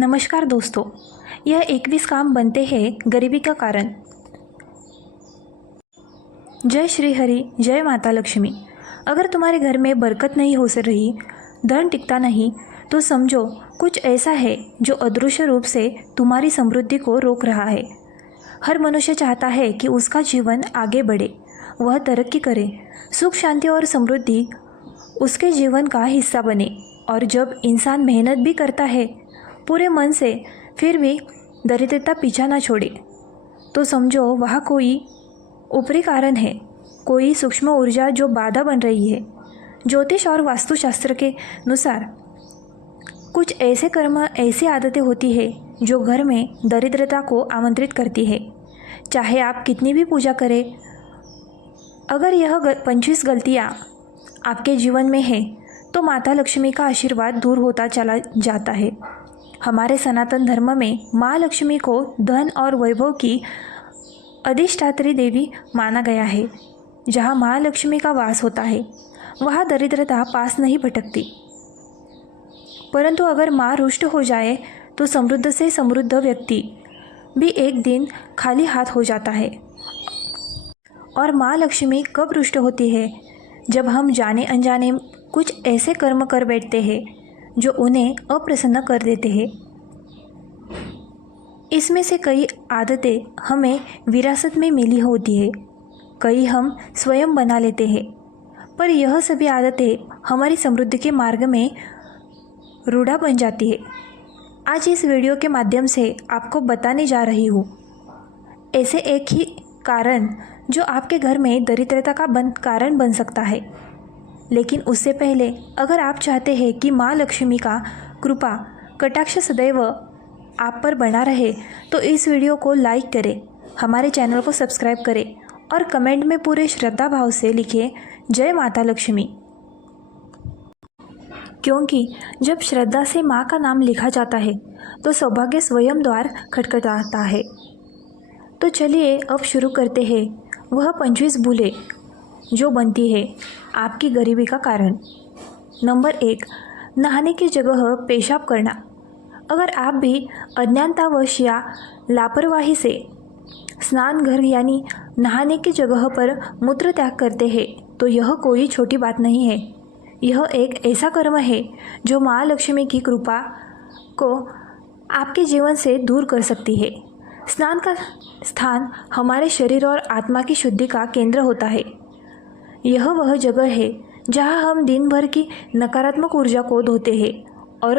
नमस्कार दोस्तों, यह 21 काम बनते हैं गरीबी का कारण। जय श्री हरि, जय माता लक्ष्मी। अगर तुम्हारे घर में बरकत नहीं हो सक रही, धन टिकता नहीं, तो समझो कुछ ऐसा है जो अदृश्य रूप से तुम्हारी समृद्धि को रोक रहा है। हर मनुष्य चाहता है कि उसका जीवन आगे बढ़े, वह तरक्की करे, सुख शांति और समृद्धि उसके जीवन का हिस्सा बने। और जब इंसान मेहनत भी करता है पूरे मन से, फिर भी दरिद्रता पीछा ना छोड़े, तो समझो वहाँ कोई ऊपरी कारण है, कोई सूक्ष्म ऊर्जा जो बाधा बन रही है। ज्योतिष और वास्तुशास्त्र के अनुसार कुछ ऐसे कर्म, ऐसी आदतें होती है जो घर में दरिद्रता को आमंत्रित करती है। चाहे आप कितनी भी पूजा करें, अगर यह 25 गलतियाँ आपके जीवन में है तो माता लक्ष्मी का आशीर्वाद दूर होता चला जाता है। हमारे सनातन धर्म में माँ लक्ष्मी को धन और वैभव की अधिष्ठात्री देवी माना गया है। जहाँ माँ लक्ष्मी का वास होता है वहाँ दरिद्रता पास नहीं भटकती। परंतु अगर माँ रुष्ट हो जाए तो समृद्ध से समृद्ध व्यक्ति भी एक दिन खाली हाथ हो जाता है। और माँ लक्ष्मी कब रुष्ट होती है? जब हम जाने अनजाने कुछ ऐसे कर्म कर बैठते हैं जो उन्हें अप्रसन्न कर देते हैं। इसमें से कई आदतें हमें विरासत में मिली होती है, कई हम स्वयं बना लेते हैं, पर यह सभी आदतें हमारी समृद्धि के मार्ग में रूढ़ा बन जाती है। आज इस वीडियो के माध्यम से आपको बताने जा रही हूँ ऐसे एक ही कारण जो आपके घर में दरिद्रता का कारण बन सकता है। लेकिन उससे पहले अगर आप चाहते हैं कि माँ लक्ष्मी का कृपा कटाक्ष सदैव आप पर बना रहे, तो इस वीडियो को लाइक करें, हमारे चैनल को सब्सक्राइब करें और कमेंट में पूरे श्रद्धा भाव से लिखें जय माता लक्ष्मी। क्योंकि जब श्रद्धा से माँ का नाम लिखा जाता है तो सौभाग्य स्वयं द्वार खटखटाता है। तो चलिए अब शुरू करते हैं वह 25 भूलें जो बनती है आपकी गरीबी का कारण। नंबर 1, नहाने की जगह पेशाब करना। अगर आप भी अज्ञानतावश या लापरवाही से स्नान घर यानी नहाने की जगह पर मूत्र त्याग करते हैं तो यह कोई छोटी बात नहीं है। यह एक ऐसा कर्म है जो माँ लक्ष्मी की कृपा को आपके जीवन से दूर कर सकती है। स्नान का स्थान हमारे शरीर और आत्मा की शुद्धि का केंद्र होता है। यह वह जगह है जहाँ हम दिन भर की नकारात्मक ऊर्जा को धोते हैं, और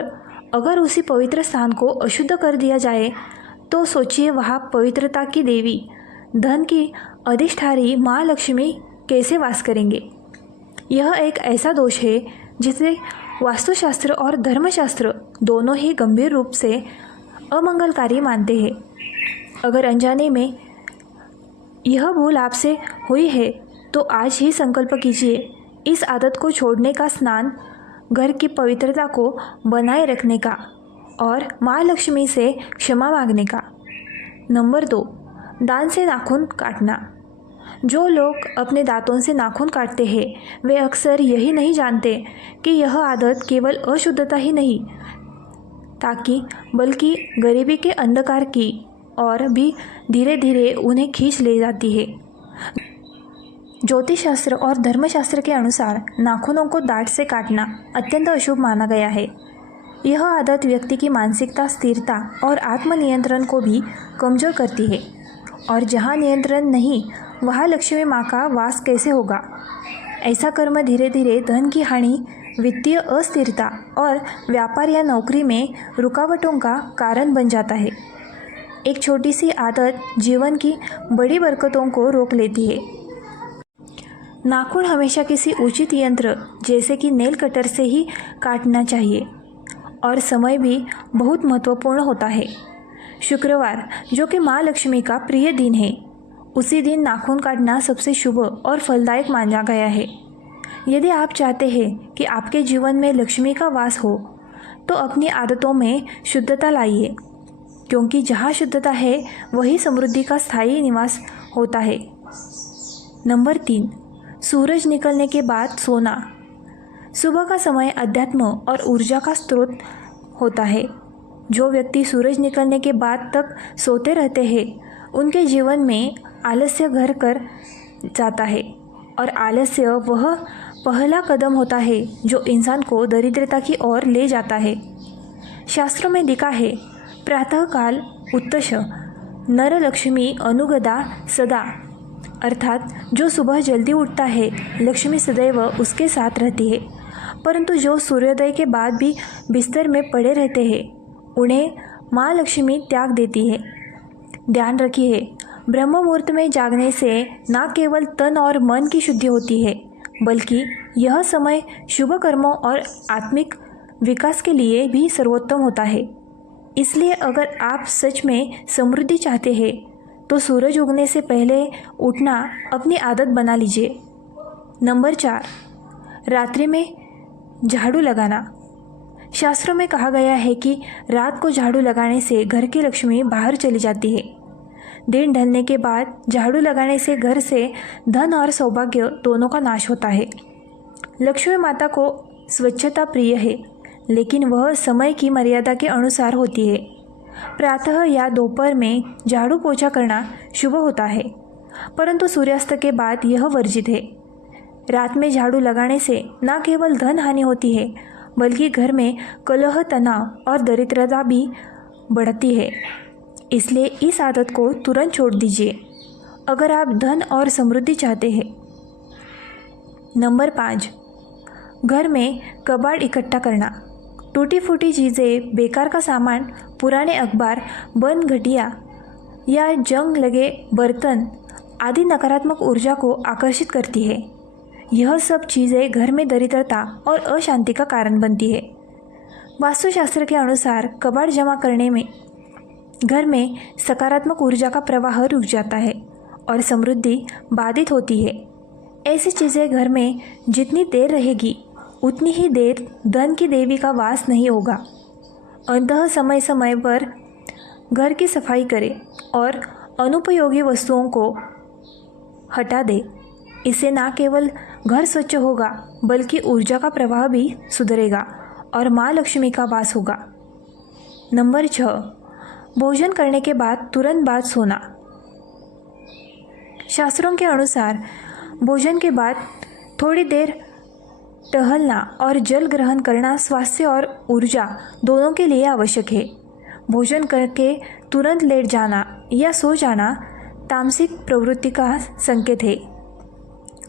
अगर उसी पवित्र स्थान को अशुद्ध कर दिया जाए तो सोचिए वहाँ पवित्रता की देवी, धन की अधिष्ठात्री माँ लक्ष्मी कैसे वास करेंगे। यह एक ऐसा दोष है जिसे वास्तुशास्त्र और धर्मशास्त्र दोनों ही गंभीर रूप से अमंगलकारी मानते हैं। अगर अनजाने में यह भूल आपसे हुई है तो आज ही संकल्प कीजिए इस आदत को छोड़ने का, स्नान घर की पवित्रता को बनाए रखने का और माँ लक्ष्मी से क्षमा मांगने का। नंबर 2, दांत से नाखून काटना। जो लोग अपने दांतों से नाखून काटते हैं वे अक्सर यही नहीं जानते कि यह आदत केवल अशुद्धता ही नहीं बल्कि गरीबी के अंधकार की और भी धीरे धीरे उन्हें खींच ले जाती है। ज्योतिष शास्त्र और धर्मशास्त्र के अनुसार नाखूनों को दांत से काटना अत्यंत अशुभ माना गया है। यह आदत व्यक्ति की मानसिकता, स्थिरता और आत्मनियंत्रण को भी कमजोर करती है, और जहाँ नियंत्रण नहीं वहाँ लक्ष्मी माँ का वास कैसे होगा। ऐसा कर्म धीरे धीरे धन की हानि, वित्तीय अस्थिरता और व्यापार या नौकरी में रुकावटों का कारण बन जाता है। एक छोटी सी आदत जीवन की बड़ी बरकतों को रोक लेती है। नाखून हमेशा किसी उचित यंत्र जैसे कि नेल कटर से ही काटना चाहिए, और समय भी बहुत महत्वपूर्ण होता है। शुक्रवार, जो कि माँ लक्ष्मी का प्रिय दिन है, उसी दिन नाखून काटना सबसे शुभ और फलदायक माना गया है। यदि आप चाहते हैं कि आपके जीवन में लक्ष्मी का वास हो तो अपनी आदतों में शुद्धता लाइए, क्योंकि जहाँ शुद्धता है वही समृद्धि का स्थायी निवास होता है। नंबर 3, सूरज निकलने के बाद सोना। सुबह का समय अध्यात्म और ऊर्जा का स्रोत होता है। जो व्यक्ति सूरज निकलने के बाद तक सोते रहते हैं उनके जीवन में आलस्य घर कर जाता है, और आलस्य वह पहला कदम होता है जो इंसान को दरिद्रता की ओर ले जाता है। शास्त्रों में लिखा है, प्रातःकाल उत्तश नरलक्ष्मी अनुगदा सदा, अर्थात जो सुबह जल्दी उठता है लक्ष्मी सदैव उसके साथ रहती है, परंतु जो सूर्योदय के बाद भी बिस्तर में पड़े रहते हैं उन्हें माँ लक्ष्मी त्याग देती है। ध्यान रखिए, ब्रह्म मुहूर्त में जागने से न केवल तन और मन की शुद्धि होती है, बल्कि यह समय शुभ कर्मों और आत्मिक विकास के लिए भी सर्वोत्तम होता है। इसलिए अगर आप सच में समृद्धि चाहते हैं तो सूरज उगने से पहले उठना अपनी आदत बना लीजिए। नंबर 4, रात्रि में झाड़ू लगाना। शास्त्रों में कहा गया है कि रात को झाड़ू लगाने से घर की लक्ष्मी बाहर चली जाती है। दिन ढलने के बाद झाड़ू लगाने से घर से धन और सौभाग्य दोनों का नाश होता है। लक्ष्मी माता को स्वच्छता प्रिय है, लेकिन वह समय की मर्यादा के अनुसार होती है। प्रातः या दोपहर में झाड़ू पोछा करना शुभ होता है, परंतु सूर्यास्त के बाद यह वर्जित है। रात में झाड़ू लगाने से न केवल धन हानि होती है, बल्कि घर में कलह, तनाव और दरिद्रता भी बढ़ती है। इसलिए इस आदत को तुरंत छोड़ दीजिए अगर आप धन और समृद्धि चाहते हैं। नंबर 5, घर में कबाड़ इकट्ठा करना। टूटी फूटी चीज़ें, बेकार का सामान, पुराने अखबार, बंद घटिया या जंग लगे बर्तन आदि नकारात्मक ऊर्जा को आकर्षित करती है। यह सब चीज़ें घर में दरिद्रता और अशांति का कारण बनती है। वास्तुशास्त्र के अनुसार कबाड़ जमा करने में घर में सकारात्मक ऊर्जा का प्रवाह रुक जाता है और समृद्धि बाधित होती है। ऐसी चीज़ें घर में जितनी देर रहेगी उतनी ही देर धन की देवी का वास नहीं होगा। अतः समय समय पर घर की सफाई करें और अनुपयोगी वस्तुओं को हटा दें। इससे न केवल घर स्वच्छ होगा, बल्कि ऊर्जा का प्रवाह भी सुधरेगा और माँ लक्ष्मी का वास होगा। नंबर 6, भोजन करने के बाद तुरंत बाद सोना। शास्त्रों के अनुसार भोजन के बाद थोड़ी देर टहलना और जल ग्रहण करना स्वास्थ्य और ऊर्जा दोनों के लिए आवश्यक है। भोजन करके तुरंत लेट जाना या सो जाना तामसिक प्रवृत्ति का संकेत है,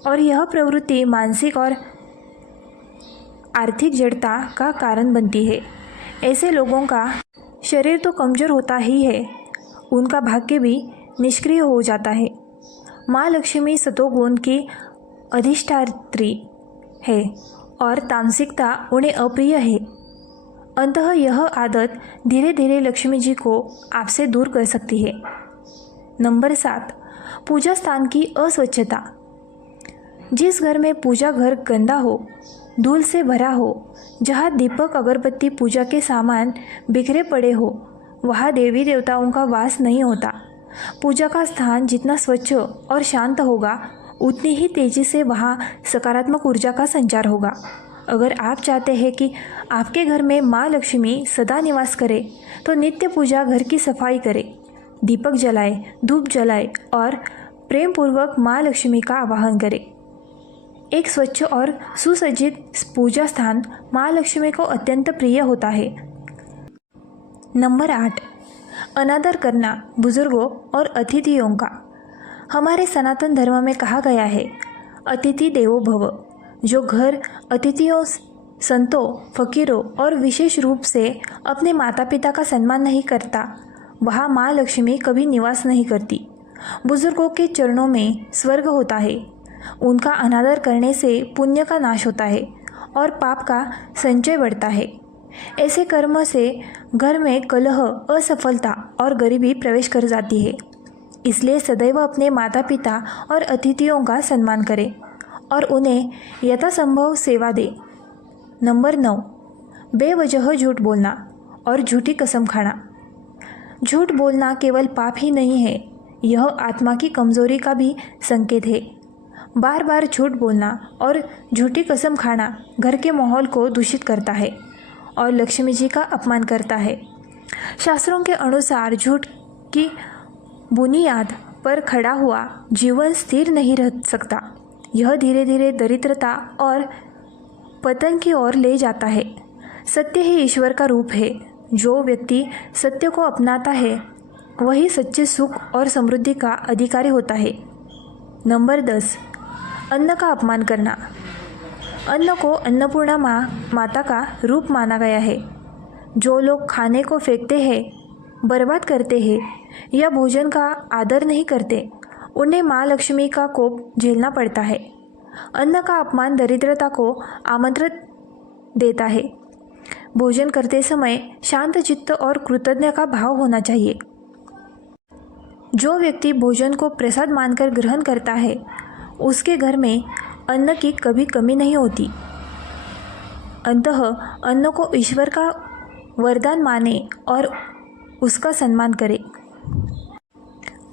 और यह प्रवृत्ति मानसिक और आर्थिक जड़ता का कारण बनती है। ऐसे लोगों का शरीर तो कमज़ोर होता ही है, उनका भाग्य भी निष्क्रिय हो जाता है। माँ लक्ष्मी सतोगुण की अधिष्ठात्री है और तामसिकता उन्हें अप्रिय है। अंततः यह आदत धीरे धीरे लक्ष्मी जी को आपसे दूर कर सकती है। नंबर 7, पूजा स्थान की अस्वच्छता। जिस घर में पूजा घर गंदा हो, धूल से भरा हो, जहाँ दीपक, अगरबत्ती, पूजा के सामान बिखरे पड़े हो, वहाँ देवी देवताओं का वास नहीं होता। पूजा का स्थान जितना स्वच्छ और शांत होगा, उतनी ही तेज़ी से वहाँ सकारात्मक ऊर्जा का संचार होगा। अगर आप चाहते हैं कि आपके घर में माँ लक्ष्मी सदा निवास करे, तो नित्य पूजा घर की सफाई करें, दीपक जलाए, धूप जलाए और प्रेम पूर्वक माँ लक्ष्मी का आवाहन करें। एक स्वच्छ और सुसज्जित पूजा स्थान माँ लक्ष्मी को अत्यंत प्रिय होता है। नंबर 8, अनादर करना बुजुर्गों और अतिथियों का। हमारे सनातन धर्म में कहा गया है, अतिथि देवो भव। जो घर अतिथियों, संतों, फकीरों और विशेष रूप से अपने माता पिता का सम्मान नहीं करता, वहाँ माँ लक्ष्मी कभी निवास नहीं करती। बुजुर्गों के चरणों में स्वर्ग होता है। उनका अनादर करने से पुण्य का नाश होता है और पाप का संचय बढ़ता है। ऐसे कर्म से घर में कलह, असफलता और गरीबी प्रवेश कर जाती है। इसलिए सदैव अपने माता पिता और अतिथियों का सम्मान करें और उन्हें यथासंभव सेवा दें। नंबर 9, बेवजह झूठ बोलना और झूठी कसम खाना। झूठ बोलना केवल पाप ही नहीं है, यह आत्मा की कमजोरी का भी संकेत है। बार बार झूठ बोलना और झूठी कसम खाना घर के माहौल को दूषित करता है और लक्ष्मी जी का अपमान करता है। शास्त्रों के अनुसार झूठ की बुनियाद पर खड़ा हुआ जीवन स्थिर नहीं रह सकता। यह धीरे धीरे दरिद्रता और पतन की ओर ले जाता है। सत्य ही ईश्वर का रूप है। जो व्यक्ति सत्य को अपनाता है वही सच्चे सुख और समृद्धि का अधिकारी होता है। नंबर 10, अन्न का अपमान करना। अन्न को अन्नपूर्णा माता का रूप माना गया है। जो लोग खाने को फेंकते हैं, बर्बाद करते हैं या भोजन का आदर नहीं करते, उन्हें माँ लक्ष्मी का कोप झेलना पड़ता है। अन्न का अपमान दरिद्रता को आमंत्रण देता है। भोजन करते समय शांत चित्त और कृतज्ञ का भाव होना चाहिए। जो व्यक्ति भोजन को प्रसाद मानकर ग्रहण करता है, उसके घर में अन्न की कभी कमी नहीं होती। अंततः अन्न को ईश्वर का वरदान माने और उसका सम्मान करें।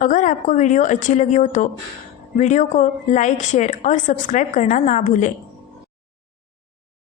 अगर आपको वीडियो अच्छी लगी हो तो वीडियो को लाइक, शेयर और सब्सक्राइब करना ना भूलें।